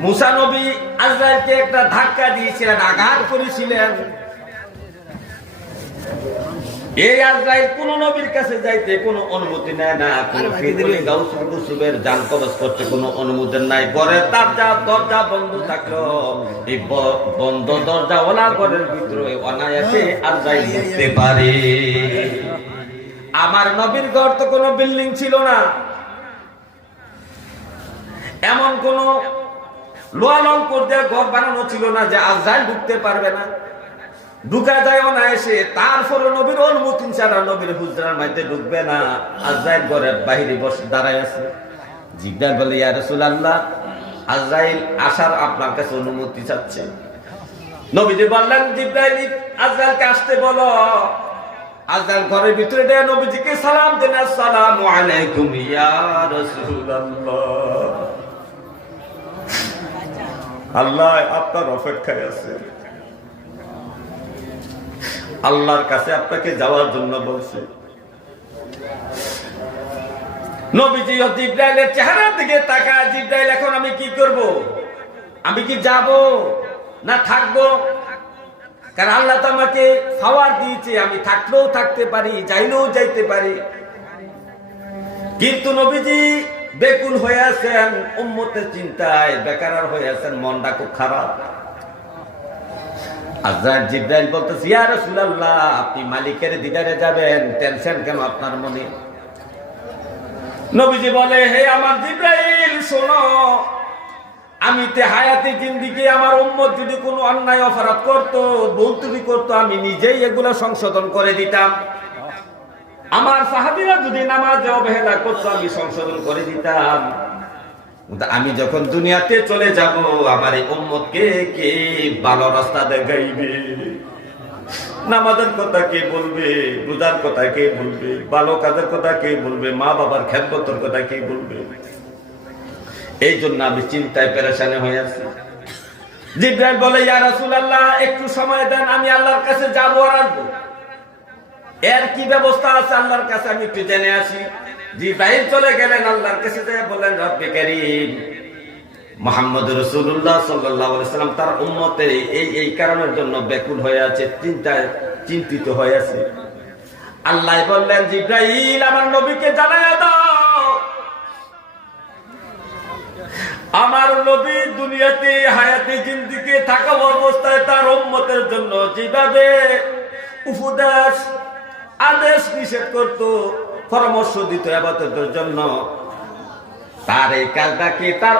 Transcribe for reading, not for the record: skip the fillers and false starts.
মুসা নবী আজরাইলকে একটা ধাক্কা দিয়েছিলেন, আঘাত করেছিলেন। এই আজরাইল কোন নবীর কাছে যাইতে কোনো অনুমতি নেয় না, কোন ফিরলি গাউসুল কুসুবের জান কবজ করতে কোনো অনুমতি নাই। ঘরের দরজা বন্ধ থাকলো, এই বন্ধ দরজাওয়ালা ঘরের ভিতরে অনায়াসে আজরাইল ঢুকতে পারে। আমার নবীর ঘর তো কোনো বিল্ডিং ছিল না, এমন কোন লোহা লঙ্কর দিয়ে ঘর বানানো ছিল না যে আজরাইল ঢুকতে পারবে না, ঢুকা যায় অনায়াসে। তারপরে নবীর অনুমতি ছাড়া নবীর হুজরার মধ্যে ঢুকবে না। আজরাইল ঘরের বাইরে বসে দাঁড়ায় আছে। জিবরাইল বলে, ইয়া রাসূলুল্লাহ, আজরাইল আসার আপনার কাছে অনুমতি চাচ্ছে। নবীজি বললেন, জিবরাইল আজরাইলকে আসতে বলো। আজরাইল ঘরের ভিতরে গিয়ে নবীজিকে সালাম দেন, আসসালামু আলাইকুম ইয়া রাসূলুল্লাহ, আল্লাহ আপনার অপেক্ষায় আছে, আল্লাহর কাছে আপনাকে যাওয়ার জন্য বলছে। নবীজি জিবরাইলের চেহারার দিকে তাকায়, জিবরাইল এখন আমি কি করব? আমি কি যাব না থাকবো? কারণ আল্লাহ তো আমাকে পাওয়ার দিয়েছে, আমি থাকলেও থাকতে পারি, যাইলেও যাইতে পারি। কিন্তু নবীজি বেকুল হয়ে আছেন, উম্মতের চিন্তায় বেকার হয়ে আছেন, মনটা খুব খারাপ। আজরাইল জিবরাইল বলতেছে, ইয়া রাসূলুল্লাহ, আপনি মালিকের দিদারে যাবেন, টেনশন কেন আপনার মনে? নবীজি বলে, হে আমার জিবরাইল শোনো, আমি তে হায়াতে জিন্দেগি আমার উম্মত যদি কোনো অন্যায় অপরাধ করত, ভুল ত্রুটি করত, আমি নিজেই এগুলো সংশোধন করে দিতাম। আমার সাহাবীরা যদি নামাজে অবহেলা করত, আমি সংশোধন করে দিতাম। আমি যখন দুনিয়াতে চলে যাব, আমার এই উম্মতকে কে ভালো রাস্তা দেখাইবে? নামাজের কথা কে বলবে? রোজার কথা কে বলবে? ভালো কাজের কথা কে বলবে? মা বাবার খেদমতের কথা কে বলবে? এই জন্য আমি চিন্তায় পেরেশানি হয়ে আছি। জিবরাইল বলে, ইয়া রাসূলুল্লাহ, একটু সময় দেন, আমি আল্লাহর কাছে যাব আর আসবো। এর কি ব্যবস্থা আছে আল্লাহর কাছে আমি একটু জেনে আসি। জিবরাইল চলে গেলেন, আল্লাহর কাছে যেয়ে বললেন, রব্বে কারীম, মুহাম্মদ রাসূলুল্লাহ সাল্লাল্লাহু আলাইহি ওয়াসাল্লাম তার উম্মতের এই কারণের জন্য ব্যাকুল হয়ে আছে, চিন্তিত হয়ে আছে। আল্লাহ বললেন, জিবরাইল, আমার নবীকে জানায়া দাও, আমার নবী দুনিয়াতে হায়াতে জিন্দেগি থাকা অবস্থায় তার উম্মতের জন্য যেভাবে উপদেশ আদেশ নিষেধ করত, পরামর্শ দিত ইবাদতের জন্য, তার এই কাজটাকে তার